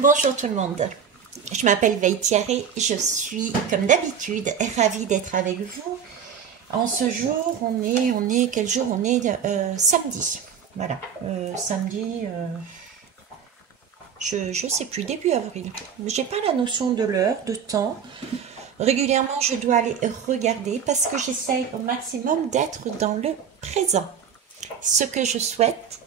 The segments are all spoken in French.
Bonjour tout le monde, je m'appelle Veille Thierry, je suis comme d'habitude ravie d'être avec vous. En ce jour, quel jour on est samedi, voilà, samedi, je sais plus, début avril. J'ai pas la notion de l'heure, de temps. Régulièrement, je dois aller regarder parce que j'essaye au maximum d'être dans le présent. Ce que je souhaite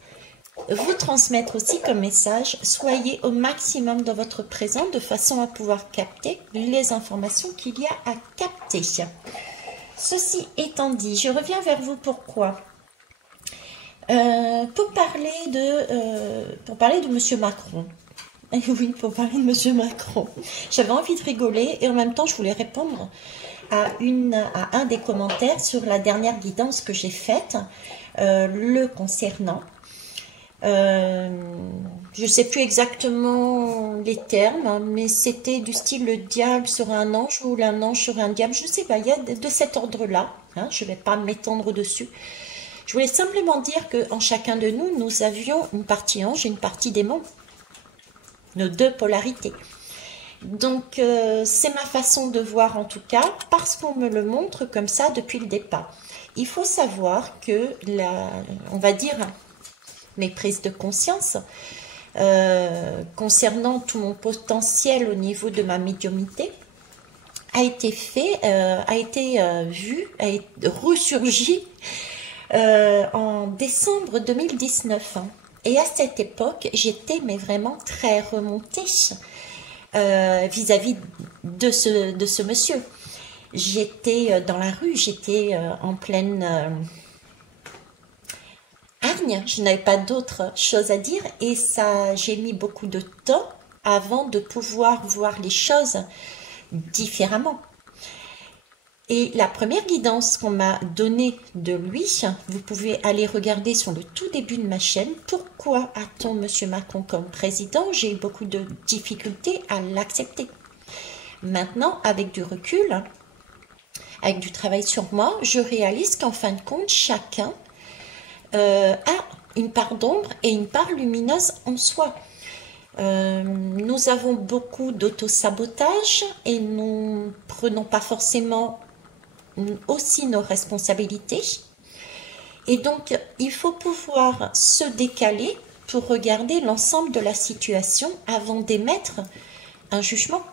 vous transmettre aussi comme message, soyez au maximum dans votre présent de façon à pouvoir capter les informations qu'il y a à capter. Ceci étant dit, je reviens vers vous pourquoi pour parler de Monsieur Macron. Oui, pour parler de Monsieur Macron. J'avais envie de rigoler et en même temps je voulais répondre à un des commentaires sur la dernière guidance que j'ai faite, le concernant. Je ne sais plus exactement les termes, mais c'était du style le diable sur un ange ou un ange sur un diable, je ne sais pas, il y a de cet ordre-là, hein, je ne vais pas m'étendre dessus. Je voulais simplement dire qu'en chacun de nous, nous avions une partie ange et une partie démon, nos deux polarités. Donc c'est ma façon de voir en tout cas, parce qu'on me le montre comme ça depuis le départ. Il faut savoir que, on va dire, mes prises de conscience concernant tout mon potentiel au niveau de ma médiumnité a été ressurgi en décembre 2019. Et à cette époque, j'étais vraiment très remontée vis-à-vis de ce monsieur. J'étais dans la rue, j'étais en pleine hargne, je n'avais pas d'autre chose à dire et j'ai mis beaucoup de temps avant de pouvoir voir les choses différemment. Et la première guidance qu'on m'a donnée de lui, vous pouvez aller regarder sur le tout début de ma chaîne, pourquoi a-t-on Monsieur Macron comme président? J'ai eu beaucoup de difficultés à l'accepter. Maintenant, avec du recul, avec du travail sur moi, je réalise qu'en fin de compte, chacun a une part d'ombre et une part lumineuse en soi. Nous avons beaucoup d'auto-sabotage et nous ne prenons pas forcément aussi nos responsabilités. Et donc, il faut pouvoir se décaler pour regarder l'ensemble de la situation avant d'émettre un jugement.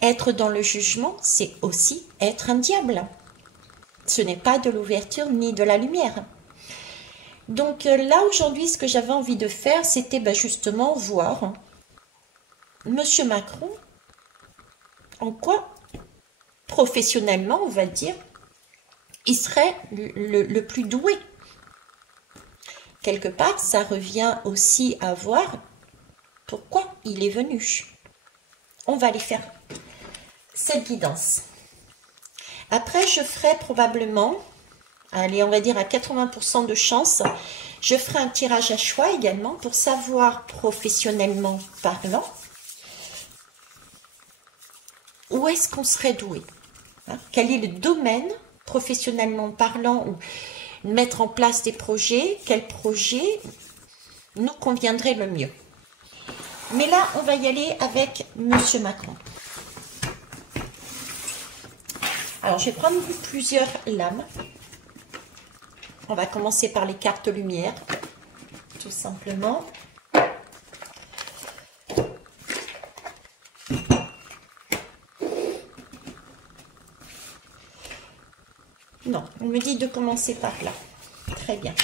Être dans le jugement, c'est aussi être un diable. Ce n'est pas de l'ouverture ni de la lumière. Donc là, aujourd'hui, ce que j'avais envie de faire, c'était justement voir Monsieur Macron, en quoi, professionnellement, on va dire, il serait le plus doué. Quelque part, ça revient aussi à voir pourquoi il est venu. On va aller faire cette guidance. Après, je ferai probablement... Allez, on va dire à 80% de chance, je ferai un tirage à choix également pour savoir professionnellement parlant où est-ce qu'on serait doué. Hein, quel est le domaine professionnellement parlant ou mettre en place des projets, quel projet nous conviendrait le mieux. Mais là, on va y aller avec Monsieur Macron. Alors, je vais prendre plusieurs lames. On va commencer par les cartes lumière, tout simplement. Non, on me dit de commencer par là. Très bien.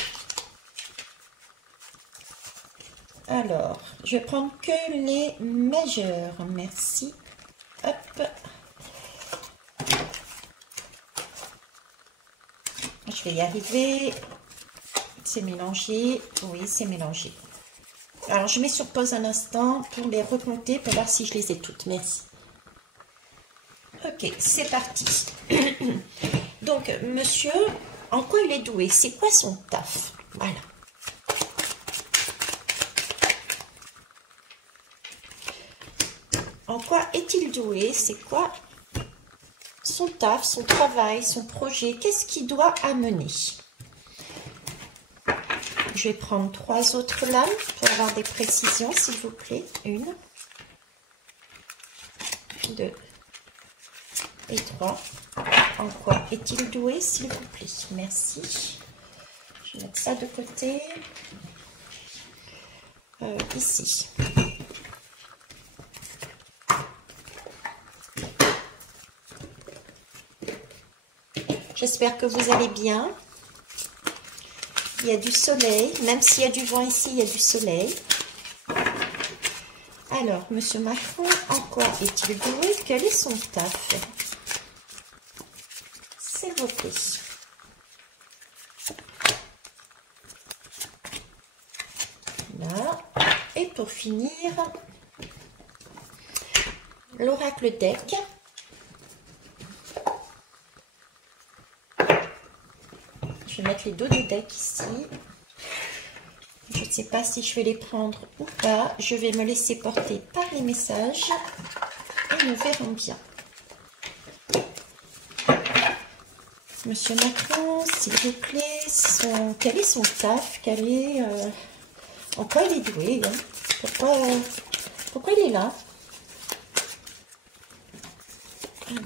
Alors, je vais prendre que les majeurs. Merci. Hop. Je vais y arriver. C'est mélangé. Oui, c'est mélangé. Alors, je mets sur pause un instant pour les recompter, pour voir si je les ai toutes. Merci. Ok, c'est parti. Donc, monsieur, en quoi il est doué? C'est quoi son taf? Voilà. En quoi est-il doué? C'est quoi son taf, son travail, son projet? Qu'est-ce qu'il doit amener? Je vais prendre 3 autres lames pour avoir des précisions, s'il vous plaît. Une, 2 et 3. En quoi est-il doué, s'il vous plaît? Merci. Je vais mettre ça de côté. Ici. J'espère que vous allez bien. Il y a du soleil. Même s'il y a du vent ici, il y a du soleil. Alors, Monsieur Macron, en quoi est-il doué? Quel est son taf? S'il vous plaît. Là. Et pour finir, l'oracle deck. Je vais mettre les dos de deck ici. Je ne sais pas si je vais les prendre ou pas. Je vais me laisser porter par les messages et nous verrons bien. Monsieur Macron, s'il vous plaît, quel est son taf? En quoi il est doué, hein? Pourquoi il est là? Allez,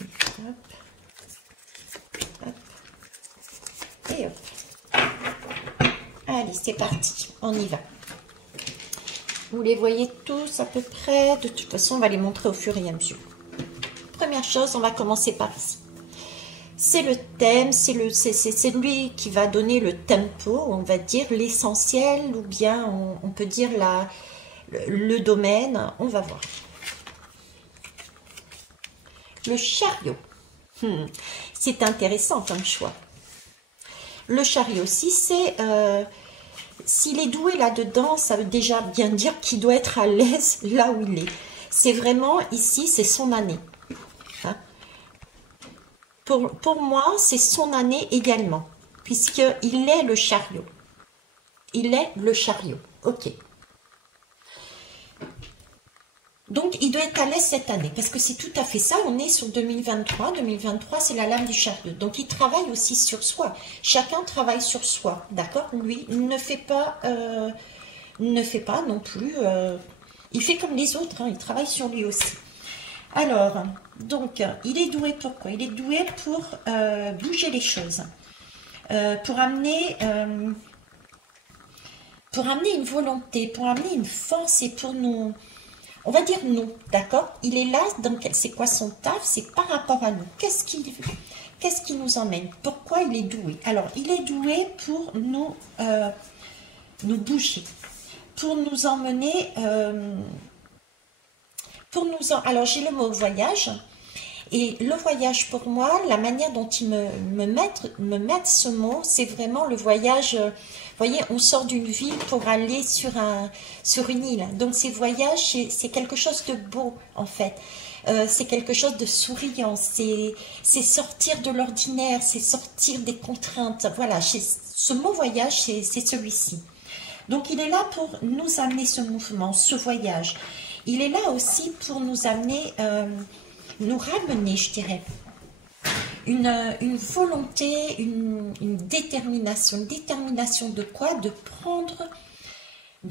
hop. Hop. Et hop. Allez, c'est parti, on y va. Vous les voyez tous à peu près. De toute façon, on va les montrer au fur et à mesure. Première chose, on va commencer par ici. C'est le thème, c'est lui qui va donner le tempo, on va dire l'essentiel, ou bien on peut dire le domaine. On va voir. Le chariot. C'est intéressant comme choix. Le chariot, s'il est doué là-dedans, ça veut déjà bien dire qu'il doit être à l'aise là où il est. C'est vraiment, ici, c'est son année. Hein? Pour moi, c'est son année également, puisqu'il est le chariot. Il est le chariot, ok. Donc, il doit être à l'aise cette année, parce que c'est tout à fait ça, on est sur 2023. 2023, c'est la lame du chariot. Donc, il travaille aussi sur soi. Chacun travaille sur soi, d'accord? Lui, ne fait pas non plus... il fait comme les autres, hein, il travaille sur lui aussi. Alors, donc, il est doué pour quoi? Il est doué pour bouger les choses, pour amener une volonté, pour amener une force et pour nous... On va dire non, d'accord? Il est là, c'est quoi son taf? C'est par rapport à nous. Qu'est-ce qui nous emmène? Pourquoi il est doué? Alors, il est doué pour nous bouger, pour nous emmener, alors j'ai le mot voyage, et le voyage pour moi, la manière dont il me met ce mot, c'est vraiment le voyage. Vous voyez, on sort d'une ville pour aller sur une île. Donc ces voyages, c'est quelque chose de beau en fait. C'est quelque chose de souriant, c'est sortir de l'ordinaire, c'est sortir des contraintes. Voilà, ce mot voyage, c'est celui-ci. Donc il est là pour nous amener ce mouvement, ce voyage. Il est là aussi pour nous amener, nous ramener, je dirais, une volonté, une détermination. Une détermination de quoi? De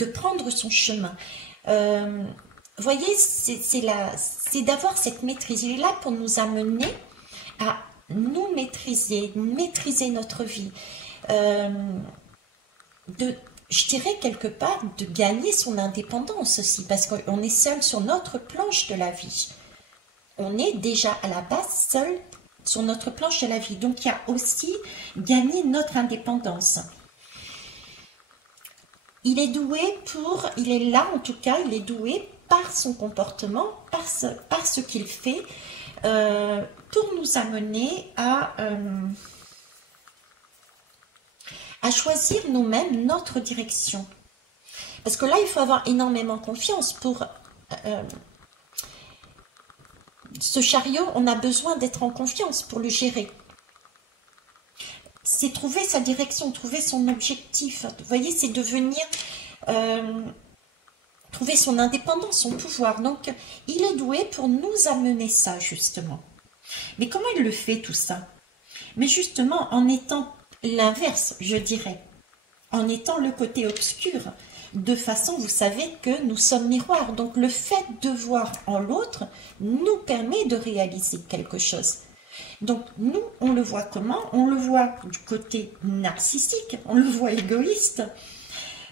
prendre son chemin. Vous voyez, c'est d'avoir cette maîtrise. Il est là pour nous amener à nous maîtriser notre vie. Je dirais quelque part de gagner son indépendance aussi, parce qu'on est seul sur notre planche de la vie. On est déjà à la base seul sur notre planche de la vie. Donc, il y a aussi gagner notre indépendance. Il est doué il est là en tout cas, il est doué par son comportement, par ce qu'il fait, pour nous amener à choisir nous-mêmes notre direction. Parce que là, il faut avoir énormément confiance pour... ce chariot, on a besoin d'être en confiance pour le gérer. C'est trouver sa direction, trouver son objectif. Vous voyez, c'est devenir... trouver son indépendance, son pouvoir. Donc, il est doué pour nous amener ça, justement. Mais comment il le fait, tout ça? Mais justement, en étant l'inverse, je dirais. En étant le côté obscur. De façon, vous savez que nous sommes miroirs. Donc, le fait de voir en l'autre nous permet de réaliser quelque chose. Donc, nous, on le voit comment? On le voit du côté narcissique, on le voit égoïste.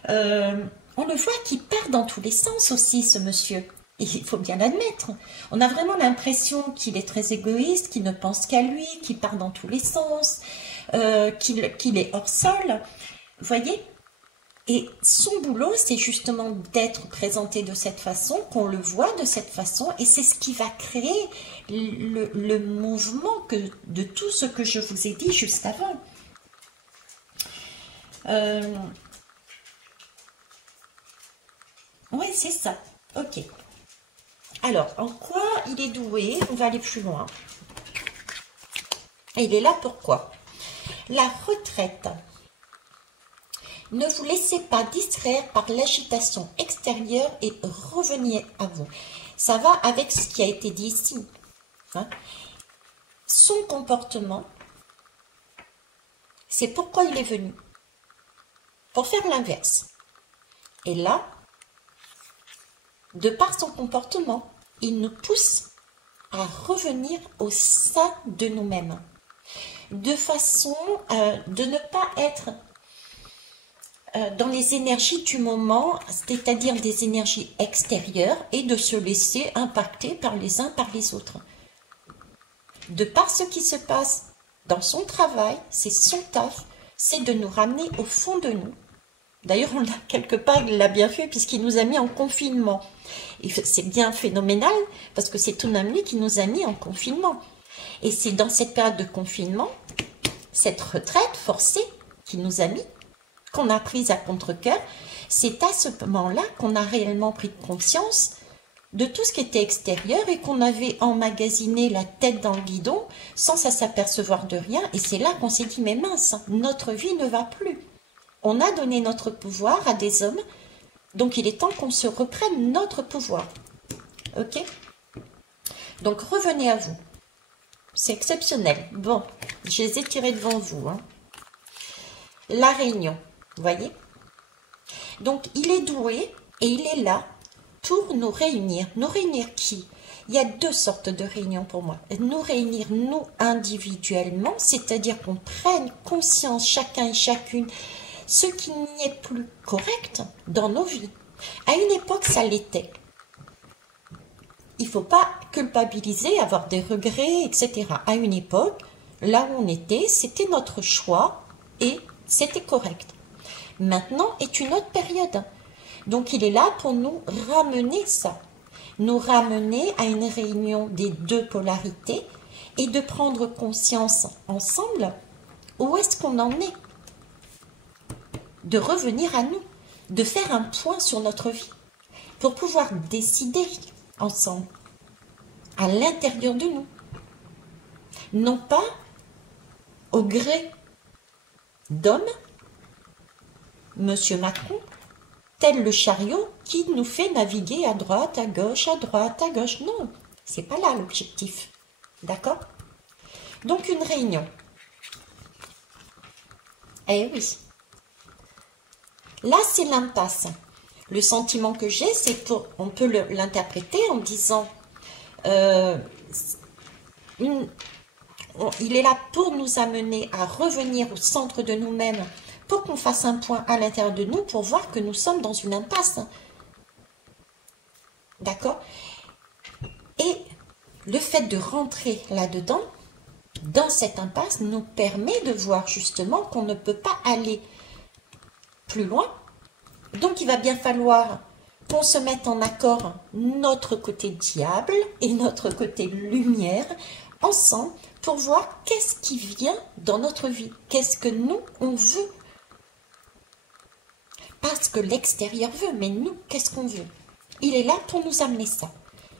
On le voit qui part dans tous les sens aussi, ce monsieur. Et il faut bien l'admettre. On a vraiment l'impression qu'il est très égoïste, qu'il ne pense qu'à lui, qu'il part dans tous les sens, qu'il est hors sol. Vous voyez? Et son boulot, c'est justement d'être présenté de cette façon, qu'on le voit de cette façon, et c'est ce qui va créer le mouvement de tout ce que je vous ai dit juste avant. Oui, c'est ça. Ok. Alors, en quoi il est doué? On va aller plus loin. Et il est là pourquoi? La retraite. Ne vous laissez pas distraire par l'agitation extérieure et revenez à vous. Ça va avec ce qui a été dit ici. Hein? Son comportement, c'est pourquoi il est venu. Pour faire l'inverse. Et là, de par son comportement, il nous pousse à revenir au sein de nous-mêmes. De façon de ne pas être dans les énergies du moment, c'est-à-dire des énergies extérieures, et de se laisser impacter par les uns par les autres. De par ce qui se passe dans son travail, c'est son taf, c'est de nous ramener au fond de nous. D'ailleurs, on a quelque part, il l'a bien fait puisqu'il nous a mis en confinement. Et c'est bien phénoménal parce que c'est tout d'un lui qui nous a mis en confinement. Et c'est dans cette période de confinement, cette retraite forcée qui nous a mis, qu'on a prise à contre-cœur, c'est à ce moment-là qu'on a réellement pris conscience de tout ce qui était extérieur et qu'on avait emmagasiné la tête dans le guidon sans s'apercevoir de rien. Et c'est là qu'on s'est dit, mais mince, notre vie ne va plus. On a donné notre pouvoir à des hommes, donc il est temps qu'on se reprenne notre pouvoir. Ok? Donc revenez à vous. C'est exceptionnel. Bon, je les ai tirés devant vous. Hein. La réunion. Vous voyez? Donc, il est doué et il est là pour nous réunir. Nous réunir qui? Il y a deux sortes de réunions pour moi. Nous réunir, nous, individuellement, c'est-à-dire qu'on prenne conscience, chacun et chacune, ce qui n'y est plus correct dans nos vies. À une époque, ça l'était. Il ne faut pas culpabiliser, avoir des regrets, etc. À une époque, là où on était, c'était notre choix et c'était correct. Maintenant est une autre période. Donc, il est là pour nous ramener ça. Nous ramener à une réunion des deux polarités et de prendre conscience ensemble où est-ce qu'on en est. De revenir à nous, de faire un point sur notre vie pour pouvoir décider ensemble, à l'intérieur de nous. Non pas au gré d'hommes, Monsieur Macron, tel le chariot qui nous fait naviguer à droite, à gauche, à droite, à gauche. Non, c'est pas là l'objectif. D'accord? Donc une réunion. Eh oui. Là, c'est l'impasse. Le sentiment que j'ai, c'est on peut l'interpréter en disant il est là pour nous amener à revenir au centre de nous-mêmes, pour qu'on fasse un point à l'intérieur de nous, pour voir que nous sommes dans une impasse. D'accord? Et le fait de rentrer là-dedans, dans cette impasse, nous permet de voir justement qu'on ne peut pas aller plus loin. Donc, il va bien falloir qu'on se mette en accord notre côté diable et notre côté lumière ensemble pour voir qu'est-ce qui vient dans notre vie. Qu'est-ce que nous, on veut. Parce que l'extérieur veut, mais nous, qu'est-ce qu'on veut? Il est là pour nous amener ça.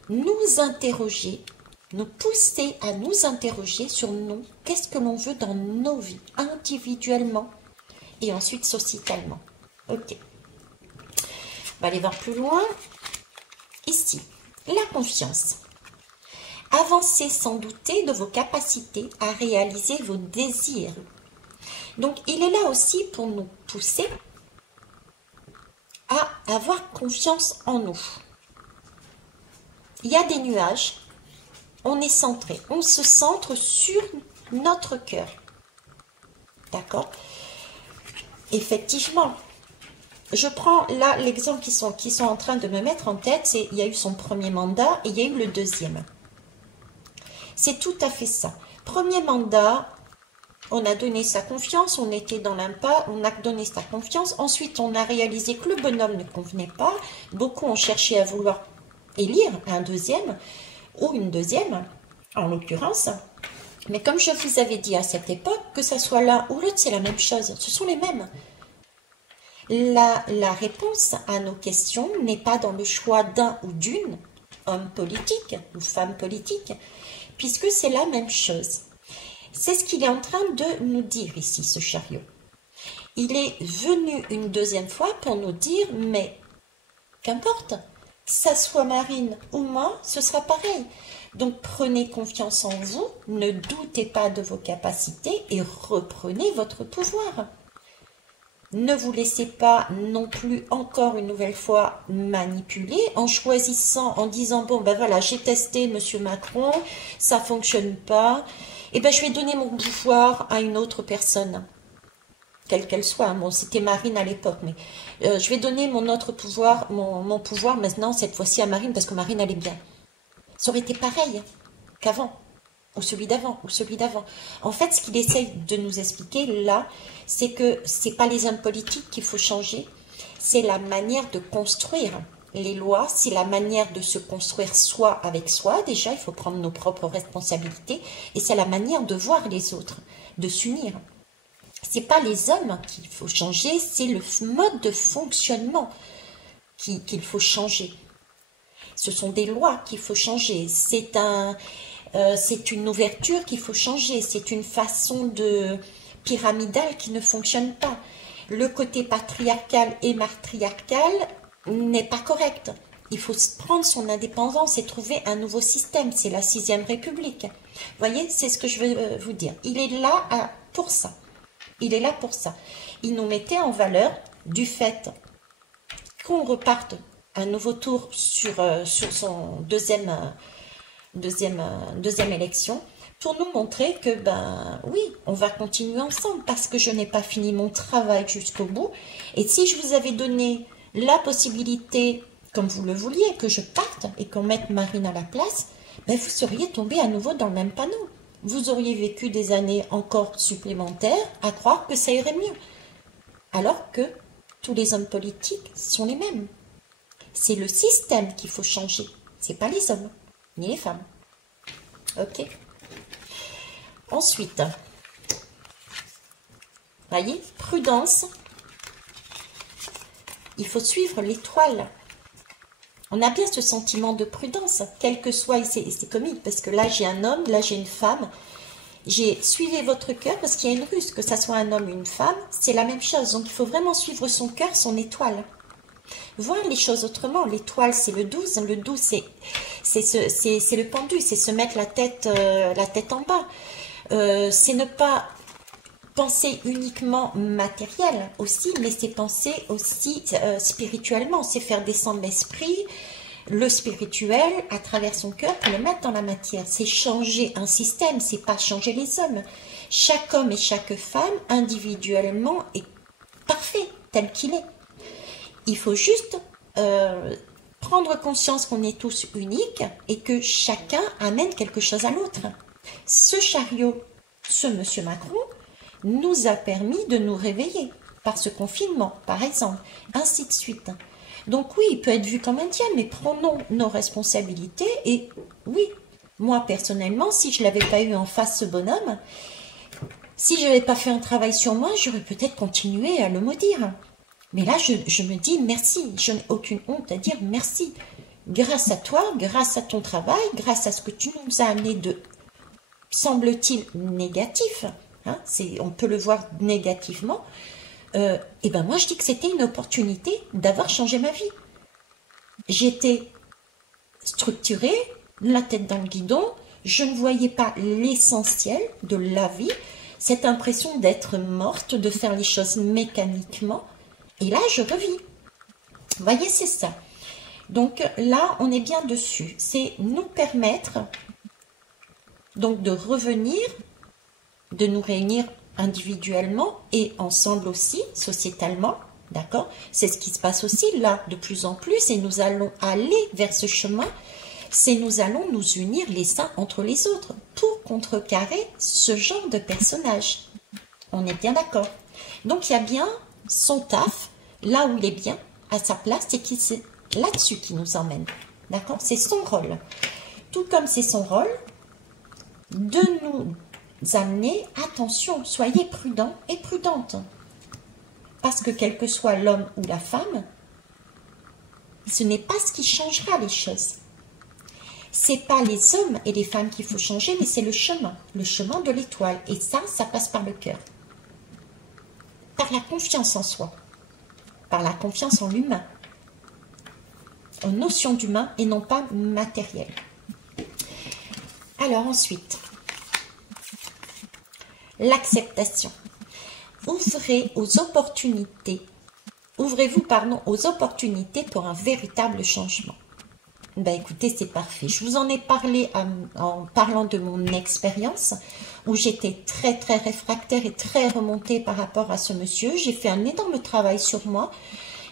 Nous interroger, nous pousser à nous interroger sur nous. Qu'est-ce que l'on veut dans nos vies, individuellement et ensuite sociétalement. Ok. On va aller voir plus loin. Ici, la confiance. Avancez sans douter de vos capacités à réaliser vos désirs. Donc, il est là aussi pour nous pousser à avoir confiance en nous. Il y a des nuages, on est centré, on se centre sur notre cœur. D'accord? Effectivement, je prends là l'exemple qui sont en train de me mettre en tête, c'est il y a eu son premier mandat et il y a eu le deuxième. C'est tout à fait ça. Premier mandat, on a donné sa confiance, on était dans l'impasse, on a donné sa confiance. Ensuite, on a réalisé que le bonhomme ne convenait pas. Beaucoup ont cherché à vouloir élire un deuxième ou une deuxième, en l'occurrence. Mais comme je vous avais dit à cette époque, que ça soit l'un ou l'autre, c'est la même chose. Ce sont les mêmes. La réponse à nos questions n'est pas dans le choix d'un ou d'une homme politique ou femme politique, puisque c'est la même chose. C'est ce qu'il est en train de nous dire ici, ce chariot. Il est venu une deuxième fois pour nous dire, mais qu'importe, que ça soit Marine ou moi, ce sera pareil. Donc prenez confiance en vous, ne doutez pas de vos capacités et reprenez votre pouvoir. Ne vous laissez pas non plus encore une nouvelle fois manipuler en choisissant, en disant, bon ben voilà, j'ai testé Monsieur Macron, ça fonctionne pas, et ben je vais donner mon pouvoir à une autre personne, quelle qu'elle soit. Bon, c'était Marine à l'époque, mais je vais donner mon autre pouvoir, mon pouvoir maintenant, cette fois-ci à Marine, parce que Marine allait bien. Ça aurait été pareil qu'avant. Ou celui d'avant, ou celui d'avant. En fait, ce qu'il essaye de nous expliquer là, c'est que c'est pas les hommes politiques qu'il faut changer, c'est la manière de construire les lois, c'est la manière de se construire soi avec soi. Déjà, il faut prendre nos propres responsabilités, et c'est la manière de voir les autres, de s'unir. C'est pas les hommes qu'il faut changer, c'est le mode de fonctionnement qu'il faut changer. Ce sont des lois qu'il faut changer, c'est une ouverture qu'il faut changer, c'est une façon de pyramidale qui ne fonctionne pas. Le côté patriarcal et matriarcal n'est pas correct. Il faut prendre son indépendance et trouver un nouveau système. C'est la 6e République. Vous voyez, c'est ce que je veux vous dire. Il est là pour ça. Il est là pour ça. Il nous mettait en valeur du fait qu'on reparte un nouveau tour sur son deuxième élection, pour nous montrer que, ben oui, on va continuer ensemble, parce que je n'ai pas fini mon travail jusqu'au bout, et si je vous avais donné la possibilité, comme vous le vouliez, que je parte et qu'on mette Marine à la place, ben vous seriez tombé à nouveau dans le même panneau. Vous auriez vécu des années encore supplémentaires à croire que ça irait mieux, alors que tous les hommes politiques sont les mêmes. C'est le système qu'il faut changer, c'est pas les hommes ni les femmes. Ok. Ensuite, voyez, prudence. Il faut suivre l'étoile. On a bien ce sentiment de prudence, quel que soit, c'est comique, parce que là j'ai un homme, là j'ai une femme. J'ai suivi votre cœur, parce qu'il y a une ruse, que ça soit un homme ou une femme, c'est la même chose. Donc il faut vraiment suivre son cœur, son étoile. Voir les choses autrement. L'étoile, c'est le 12. Le 12, c'est le pendu, c'est se mettre la tête en bas. C'est ne pas penser uniquement matériel aussi, mais c'est penser aussi spirituellement. C'est faire descendre l'esprit, le spirituel, à travers son cœur pour le mettre dans la matière. C'est changer un système, c'est pas changer les hommes. Chaque homme et chaque femme, individuellement, est parfait, tel qu'il est. Il faut juste prendre conscience qu'on est tous uniques et que chacun amène quelque chose à l'autre. Ce chariot, ce monsieur Macron, nous a permis de nous réveiller par ce confinement, par exemple, ainsi de suite. Donc oui, il peut être vu comme un diable, mais prenons nos responsabilités et oui, moi personnellement, si je ne l'avais pas eu en face ce bonhomme, si je n'avais pas fait un travail sur moi, j'aurais peut-être continué à le maudire. Mais là, je me dis merci, je n'ai aucune honte à dire merci. Grâce à toi, grâce à ton travail, grâce à ce que tu nous as amené de, semble-t-il, négatif, hein, on peut le voir négativement, et ben moi je dis que c'était une opportunité d'avoir changé ma vie. J'étais structurée, la tête dans le guidon, je ne voyais pas l'essentiel de la vie, cette impression d'être morte, de faire les choses mécaniquement. Et là, je revis. Vous voyez, c'est ça. Donc là, on est bien dessus. C'est nous permettre donc de revenir, de nous réunir individuellement et ensemble aussi, sociétalement. D'accord? C'est ce qui se passe aussi là, de plus en plus, et nous allons aller vers ce chemin. C'est nous allons nous unir les uns entre les autres pour contrecarrer ce genre de personnage. On est bien d'accord. Donc il y a bien son taf, là où il est bien, à sa place, et c'est là-dessus qui nous emmène. D'accord? C'est son rôle. Tout comme c'est son rôle de nous amener, attention, soyez prudents et prudentes. Parce que quel que soit l'homme ou la femme, ce n'est pas ce qui changera les choses. C'est pas les hommes et les femmes qu'il faut changer, mais c'est le chemin de l'étoile. Et ça passe par le cœur. Par la confiance en soi, par la confiance en l'humain, en notion d'humain et non pas matériel. Alors ensuite, l'acceptation. Ouvrez-vous aux opportunités pour un véritable changement. Ben écoutez, c'est parfait. Je vous en ai parlé en parlant de mon expérience où j'étais très très réfractaire et très remontée par rapport à ce monsieur. J'ai fait un énorme travail sur moi.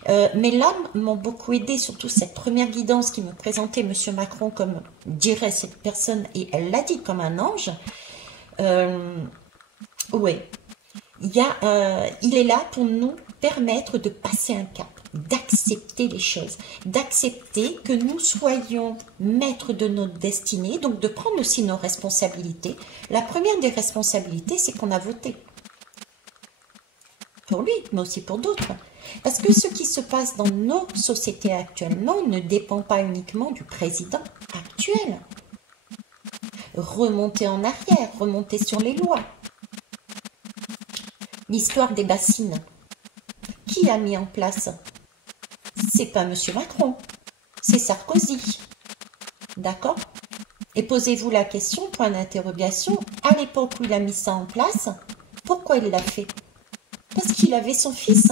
Mes lames m'ont beaucoup aidé, surtout cette première guidance qui me présentait monsieur Macron comme dirait cette personne, et elle l'a dit comme un ange. Ouais. Il est là pour nous permettre de passer un cap, d'accepter les choses, d'accepter que nous soyons maîtres de notre destinée, donc de prendre aussi nos responsabilités. La première des responsabilités, c'est qu'on a voté. Pour lui, mais aussi pour d'autres. Parce que ce qui se passe dans nos sociétés actuellement ne dépend pas uniquement du président actuel. Remonter en arrière, remonter sur les lois. L'histoire des bassines. Qui a mis en place? C'est pas M. Macron, c'est Sarkozy. D'accord? Et posez-vous la question, point d'interrogation, à l'époque où il a mis ça en place, pourquoi il l'a fait? Parce qu'il avait son fils,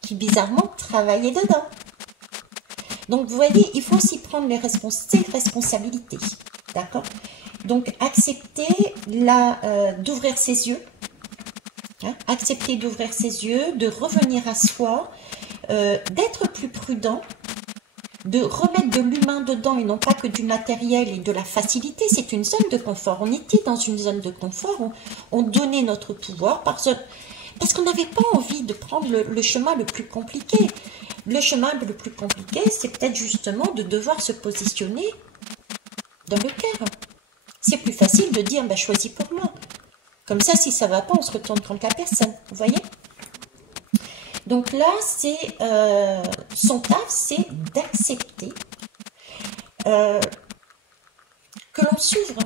qui bizarrement travaillait dedans. Donc vous voyez, il faut aussi prendre ses responsabilités. D'accord? Donc accepter d'ouvrir ses yeux. Accepter d'ouvrir ses yeux, de revenir à soi, d'être plus prudent, de remettre de l'humain dedans et non pas que du matériel et de la facilité. C'est une zone de confort. On était dans une zone de confort, on donnait notre pouvoir parce qu'on n'avait pas envie de prendre le chemin le plus compliqué. Le chemin le plus compliqué, c'est peut-être justement de devoir se positionner dans le cœur. C'est plus facile de dire, choisis pour moi. Comme ça, si ça ne va pas, on se retourne contre la personne. Vous voyez? Donc là, c'est son taf, c'est d'accepter que l'on s'ouvre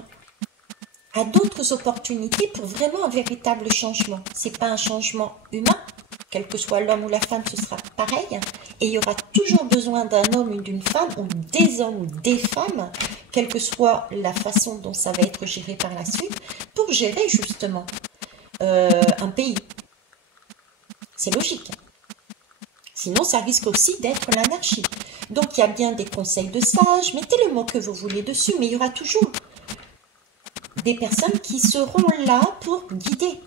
à d'autres opportunités pour vraiment un véritable changement. Ce n'est pas un changement humain, quel que soit l'homme ou la femme, ce sera pareil. Et il y aura toujours besoin d'un homme ou d'une femme, ou des hommes ou des femmes, quelle que soit la façon dont ça va être géré par la suite, pour gérer justement un pays. C'est logique. Sinon, ça risque aussi d'être l'anarchie. Donc, il y a bien des conseils de sages, mettez le mot que vous voulez dessus, mais il y aura toujours des personnes qui seront là pour guider.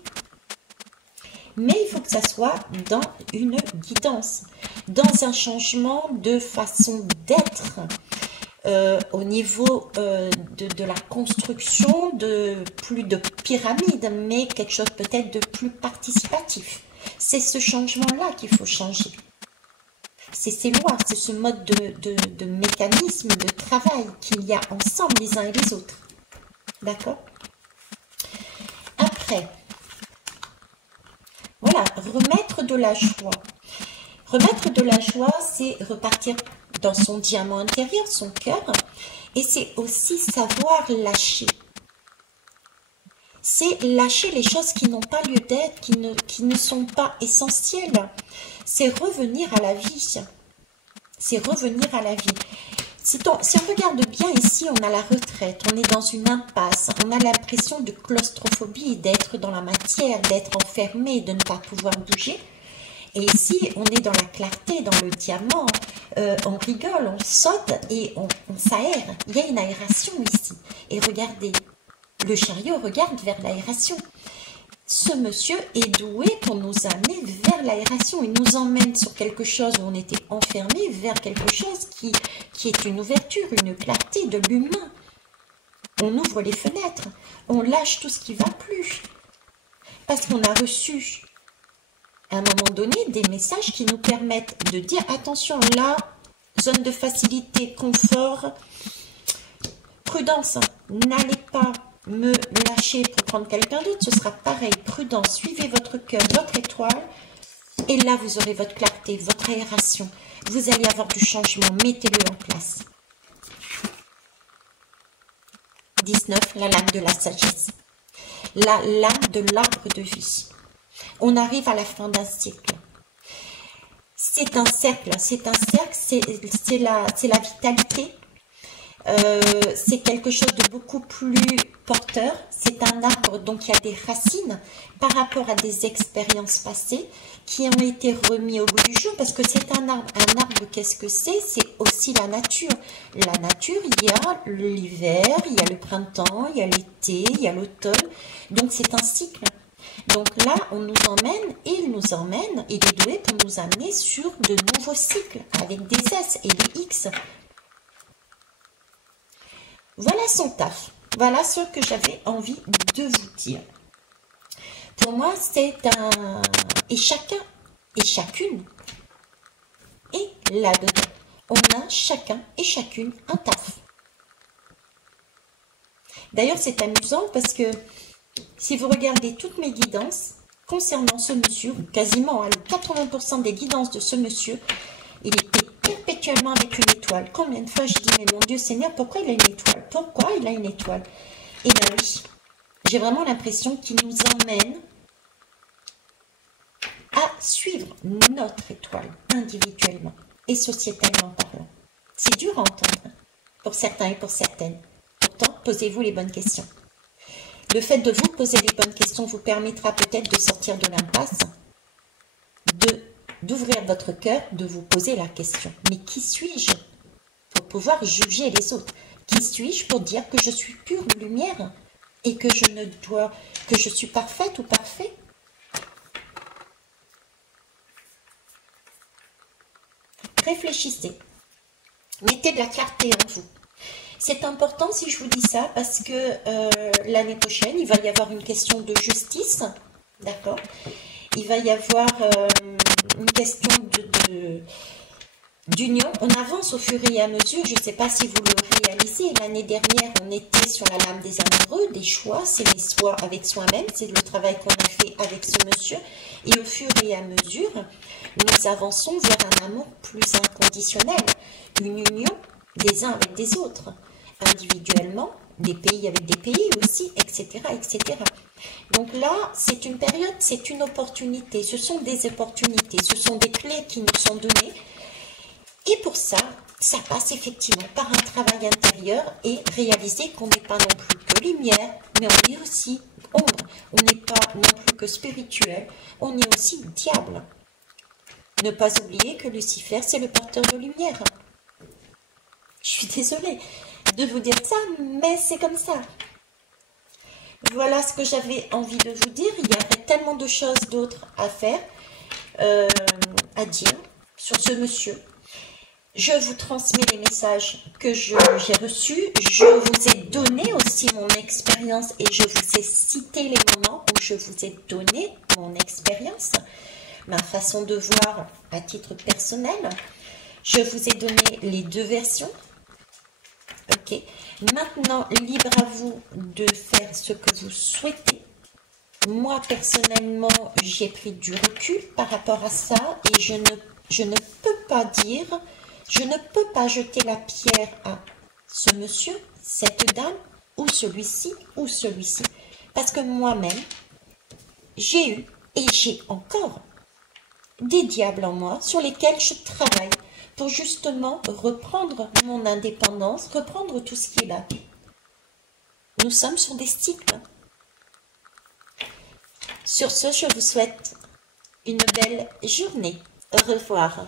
Mais il faut que ça soit dans une guidance, dans un changement de façon d'être, au niveau de la construction, plus de pyramide, mais quelque chose peut-être de plus participatif. C'est ce changement-là qu'il faut changer. C'est ces lois, c'est ce mode de mécanisme, de travail qu'il y a ensemble les uns et les autres. D'accord? Après, voilà, remettre de la joie. Remettre de la joie, c'est repartir dans son diamant intérieur, son cœur, et c'est aussi savoir lâcher. C'est lâcher les choses qui n'ont pas lieu d'être, qui ne sont pas essentielles. C'est revenir à la vie. C'est revenir à la vie. Si on regarde bien ici, on a la retraite, on est dans une impasse, on a l'impression de claustrophobie, d'être dans la matière, d'être enfermé, de ne pas pouvoir bouger. Et ici, on est dans la clarté, dans le diamant, on rigole, on saute et on s'aère. Il y a une aération ici. Et regardez, le chariot regarde vers l'aération. Ce monsieur est doué pour nous amener vers l'aération. Il nous emmène sur quelque chose où on était enfermé, vers quelque chose qui est une ouverture, une clarté de l'humain. On ouvre les fenêtres, on lâche tout ce qui ne va plus. Parce qu'on a reçu, à un moment donné, des messages qui nous permettent de dire, attention, là, zone de facilité, confort, prudence, n'allez pas me lâcher pour prendre quelqu'un d'autre, ce sera pareil, prudent, suivez votre cœur, votre étoile, et là vous aurez votre clarté, votre aération, vous allez avoir du changement, mettez-le en place. 19, la lame de la sagesse, la lame de l'arbre de vie. On arrive à la fin d'un cycle. C'est un cercle, c'est la vitalité. C'est quelque chose de beaucoup plus porteur. C'est un arbre, donc il y a des racines par rapport à des expériences passées qui ont été remis au bout du jour, parce que c'est un arbre. Un arbre, qu'est-ce que c'est? C'est aussi la nature. La nature, il y a l'hiver, il y a le printemps, il y a l'été, il y a l'automne. Donc c'est un cycle. Donc là, on nous emmène, et il nous emmène, il est doué pour nous amener sur de nouveaux cycles, avec des S et des X. Voilà son taf. Voilà ce que j'avais envie de vous dire. Pour moi, c'est un... Et chacun et chacune est là-dedans. On a chacun et chacune un taf. D'ailleurs, c'est amusant parce que si vous regardez toutes mes guidances concernant ce monsieur, quasiment 80% des guidances de ce monsieur, il était perpétuellement avec une étoile. Combien de fois je dis, mais mon Dieu Seigneur, pourquoi il a une étoile? Pourquoi il a une étoile? Eh bien oui, j'ai vraiment l'impression qu'il nous emmène à suivre notre étoile individuellement et sociétalement parlant. C'est dur à entendre pour certains et pour certaines. Pourtant, posez-vous les bonnes questions. Le fait de vous poser les bonnes questions vous permettra peut-être de sortir de l'impasse, d'ouvrir votre cœur, de vous poser la question. Mais qui suis-je pour pouvoir juger les autres? Qui suis-je pour dire que je suis pure lumière et que je suis parfaite ou parfait? Réfléchissez. Mettez de la clarté en vous. C'est important si je vous dis ça parce que l'année prochaine, il va y avoir une question de justice, d'accord? Il va y avoir une question d'union. On avance au fur et à mesure, je ne sais pas si vous le réalisez. L'année dernière, on était sur la lame des amoureux, des choix, c'est les choix avec soi-même, c'est le travail qu'on a fait avec ce monsieur. Et au fur et à mesure, nous avançons vers un amour plus inconditionnel, une union des uns avec des autres, individuellement, des pays avec des pays aussi, etc., etc. Donc là, c'est une période, c'est une opportunité, ce sont des opportunités, ce sont des clés qui nous sont données. Et pour ça, ça passe effectivement par un travail intérieur et réaliser qu'on n'est pas non plus que lumière, mais on est aussi ombre. On n'est pas non plus que spirituel, on est aussi diable. Ne pas oublier que Lucifer, c'est le porteur de lumière. Je suis désolée de vous dire ça, mais c'est comme ça. Voilà ce que j'avais envie de vous dire. Il y avait tellement de choses d'autres à faire, à dire sur ce monsieur. Je vous transmets les messages que j'ai reçus. Je vous ai donné aussi mon expérience et je vous ai cité les moments où je vous ai donné mon expérience, ma façon de voir à titre personnel. Je vous ai donné les deux versions. Ok. Maintenant, libre à vous de faire ce que vous souhaitez. Moi, personnellement, j'ai pris du recul par rapport à ça et je ne peux pas dire, je ne peux pas jeter la pierre à ce monsieur, cette dame, ou celui-ci, Parce que moi-même, j'ai eu et j'ai encore des diables en moi sur lesquels je travaille pour justement reprendre mon indépendance, reprendre tout ce qui est là. Nous sommes sur des cycles. Sur ce, je vous souhaite une belle journée. Au revoir.